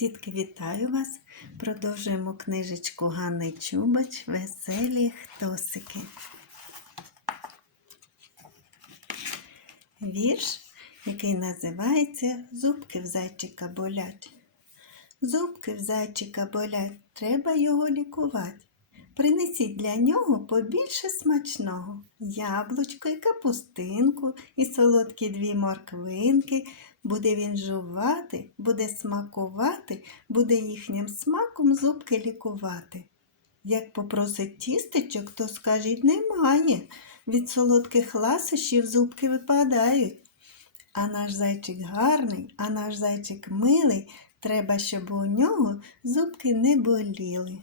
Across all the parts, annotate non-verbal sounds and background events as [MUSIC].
Дітки, вітаю вас! Продовжуємо книжечку Ганни Чубач Веселі хтосики. Вірш, який називається Зубки в зайчика болять. Зубки в зайчика болять, треба його лікувати. Принесіть для нього побільше смачного яблучко і капустинку, і солодкі дві морквинки. Буде він жувати, буде смакувати, буде їхнім смаком зубки лікувати. Як попросить тістечок, то скажіть немає. Від солодких ласощів зубки випадають. А наш зайчик гарний, а наш зайчик милий, треба, щоб у нього зубки не боліли.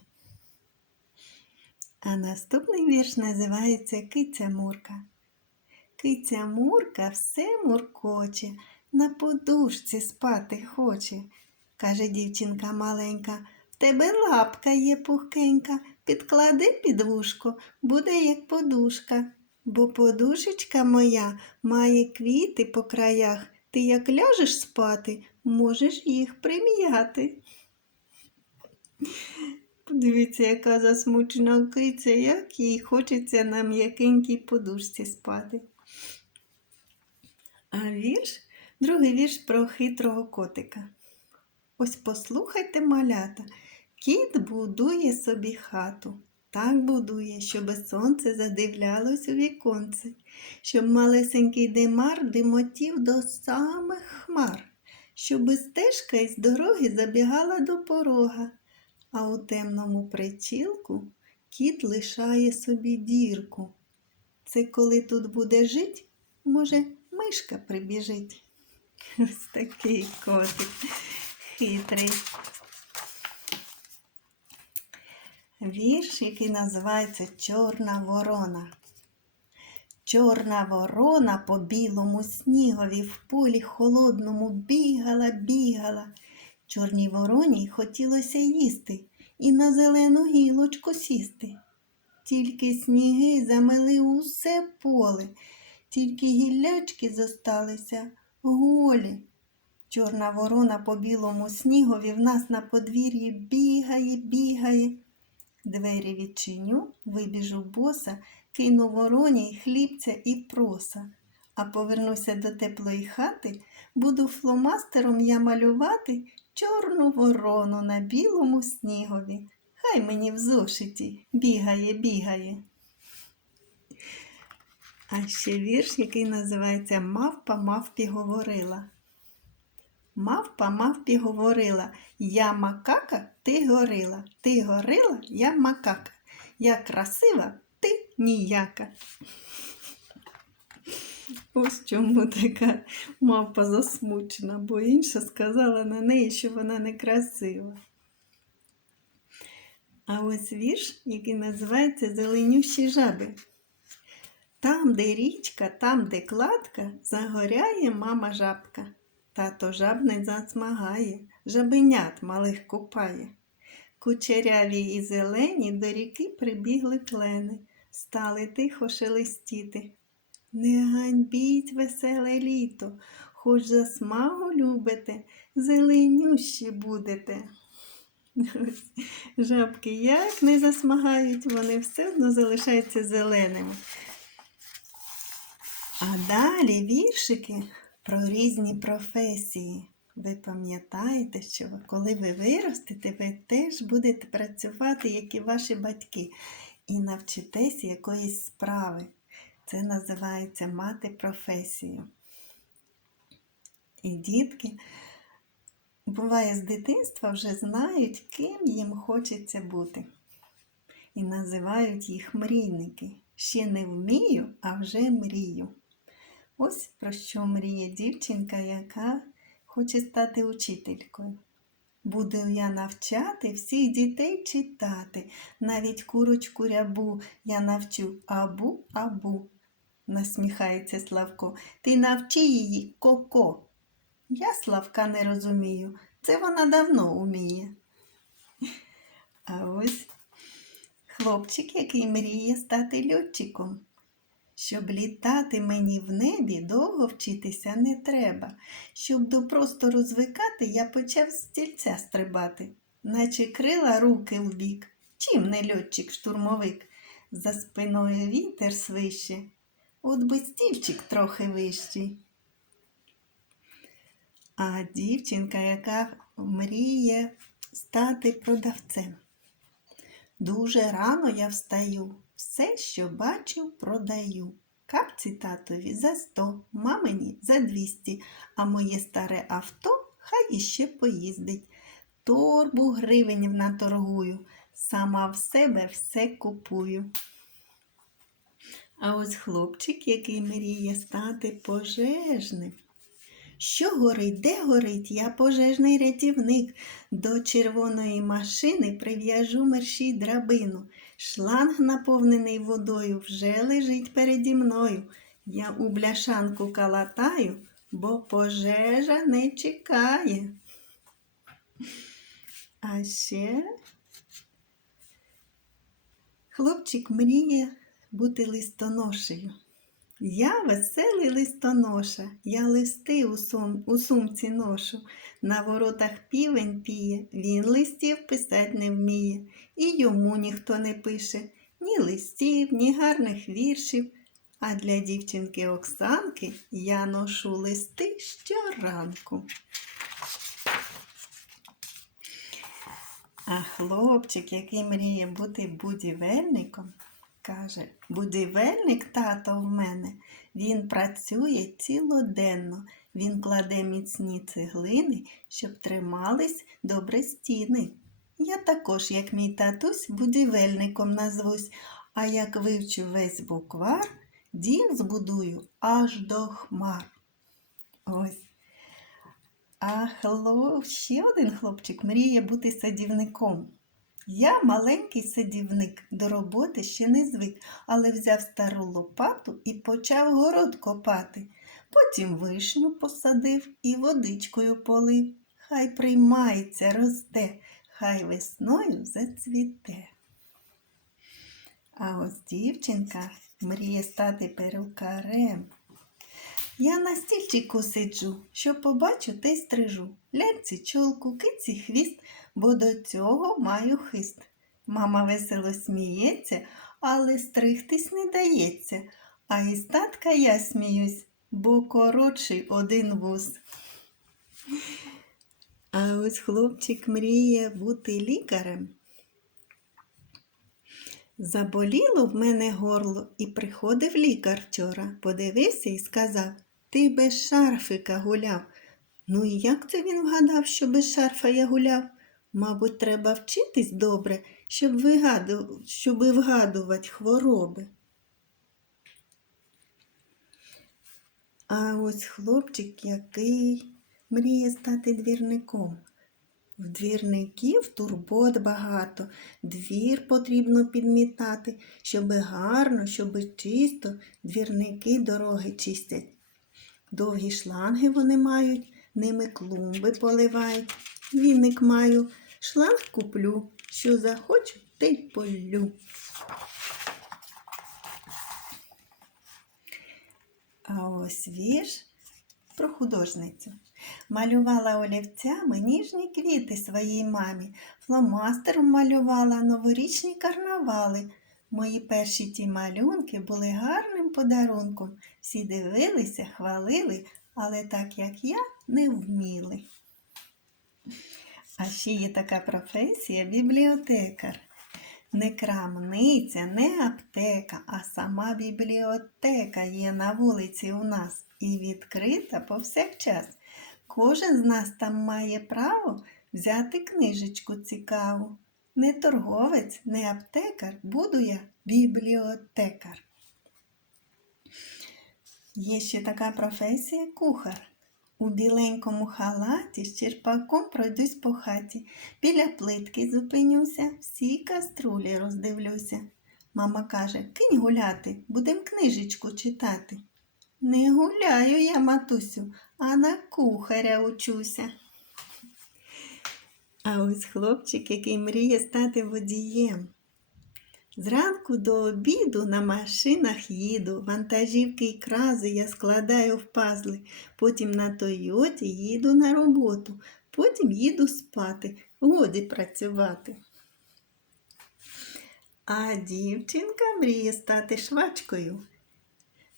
А наступний вірш називається Киця Мурка. Киця Мурка все муркоче, на подушці спати хоче. Каже дівчинка маленька, в тебе лапка є пухкенька, підклади під вушко, буде як подушка. Бо подушечка моя має квіти по краях, ти як ляжеш спати, можеш їх прим'яти. Подивіться, яка засмучена киця, як їй хочеться на м'якенькій подушці спати. А вірш, другий вірш про хитрого котика. Ось послухайте, малята, кіт будує собі хату. Так будує, щоби сонце задивлялось у віконце, щоб малесенький димар димотів до самих хмар, щоби стежка із дороги забігала до порога, а у темному причілку кіт лишає собі дірку. Це коли тут буде жить, може, мишка прибіжить. [LAUGHS] Ось такий котик хитрий. Вірш, який називається Чорна ворона. Чорна ворона по білому снігові в полі холодному бігала, бігала. Чорній вороні хотілося їсти і на зелену гілочку сісти. Тільки сніги замели усе поле, тільки гіллячки зосталися голі. Чорна ворона по білому снігові в нас на подвір'ї бігає, бігає. Двері відчиню, вибіжу боса, кину вороні хлібця і проса. А повернуся до теплої хати, буду фломастером я малювати чорну ворону на білому снігові. Хай мені в зошиті бігає, бігає. А ще вірш, який називається Мавпа мавпі говорила. Мавпа мавпі говорила, я макака, ти горила, ти горила, я макака. Я красива, ти ніяка. Ось чому така мавпа засмучена, бо інша сказала на неї, що вона некрасива. А ось вірш, який називається Зеленющі жаби. Там, де річка, там, де кладка, загоряє мама жабка. Тато жаб не засмагає, жабенят малих купає. Кучеряві і зелені до ріки прибігли клени, стали тихо шелестіти. Не ганьбіть веселе літо, хоч засмагу любите, зеленющі будете. Жабки як не засмагають, вони все одно залишаються зеленими. А далі віршики про різні професії. Ви пам'ятаєте, що коли ви виростете, ви теж будете працювати, як і ваші батьки, і навчитеся якоїсь справи. Це називається мати професію. І дітки, буває, з дитинства вже знають, ким їм хочеться бути. І називають їх мрійники. Ще не вмію, а вже мрію. Ось про що мріє дівчинка, яка хоче стати учителькою. Буду я навчати всіх дітей читати, навіть курочку рябу я навчу абу абу, насміхається Славко. Ти навчи її коко. Я Славка не розумію, це вона давно уміє. А ось хлопчик, який мріє стати льотчиком. Щоб літати мені в небі, довго вчитися не треба. Щоб до простору звикати, я почав з стільця стрибати, наче крила руки в бік. Чим не льотчик-штурмовик? За спиною вітер свище, от би стільчик трохи вищий. А дівчинка, яка мріє стати продавцем. Дуже рано я встаю, все, що бачу, продаю. Капці татові за сто, мамині за двісті, а моє старе авто хай іще поїздить. Торбу гривень наторгую, сама в себе все купую. А ось хлопчик, який мріє стати пожежним. Що горить, де горить, я пожежний рятівник. До червоної машини прив'яжу мерщій драбину. Шланг, наповнений водою, вже лежить переді мною. Я у бляшанку калатаю, бо пожежа не чекає. А ще хлопчик мріє бути листоношею. Я веселий листоноша, я листи у, сум, у сумці ношу. На воротах півень піє, він листів писать не вміє, і йому ніхто не пише ні листів, ні гарних віршів. А для дівчинки Оксанки я ношу листи щоранку. А хлопчик, який мріє бути будівельником, каже, будівельник тато в мене, він працює цілоденно, він кладе міцні цеглини, щоб тримались добре стіни. Я також, як мій татусь, будівельником назвусь, а як вивчу весь буквар, дім збудую аж до хмар. Ось. А хлоп, ще один хлопчик мріє бути садівником. Я маленький садівник, до роботи ще не звик, але взяв стару лопату і почав город копати. Потім вишню посадив і водичкою полив. Хай приймається, росте, хай весною зацвіте. А ось дівчинка мріє стати перукарем. Я на стільчику сиджу, що побачу, те й стрижу. Ляльці чолку, киці хвіст, бо до цього маю хист. Мама весело сміється, але стригтись не дається. А із татка я сміюсь, бо коротший один вуз. А ось хлопчик мріє бути лікарем. Заболіло в мене горло, і приходив лікар вчора, подивився і сказав Ти без шарфика гуляв. Ну і як це він вгадав, що без шарфа я гуляв? Мабуть, треба вчитись добре, щоб, вигаду... щоб вгадувати хвороби. А ось хлопчик, який мріє стати двірником. В двірників турбот багато, двір потрібно підмітати, щоби гарно, щоби чисто двірники дороги чистять. Довгі шланги вони мають, ними клумби поливають. Віник маю, шланг куплю, що захочу, те й полю. А ось вірш про художницю. Малювала олівцями ніжні квіти своїй мамі, фломастером малювала новорічні карнавали. Мої перші ті малюнки були гарним подарунком. Всі дивилися, хвалили, але так як я не вміли. А ще є така професія бібліотекар. Не крамниця, не аптека, а сама бібліотека є на вулиці у нас і відкрита повсякчас. Кожен з нас там має право взяти книжечку цікаву. Не торговець, не аптекар, буду я бібліотекар. Є ще така професія кухар. У біленькому халаті з черпаком пройдусь по хаті. Біля плитки зупинюся, всі каструлі роздивлюся. Мама каже, кинь гуляти, будем книжечку читати. Не гуляю я, матусю, а на кухаря учуся. А ось хлопчик, який мріє стати водієм. Зранку до обіду на машинах їду, вантажівки і крази я складаю в пазли. Потім на Тойоті їду на роботу, потім їду спати, годі працювати. А дівчинка мріє стати швачкою.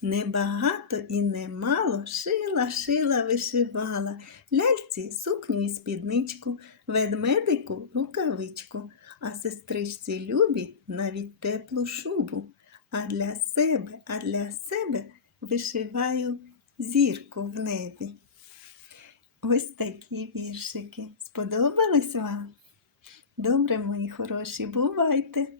Небагато і немало шила, шила, вишивала, ляльці сукню і спідничку, ведмедику рукавичку, а сестричці Любі навіть теплу шубу. А для себе, а для себе вишиваю зірку в небі. Ось такі віршики. Сподобались вам? Добре, мої хороші, бувайте!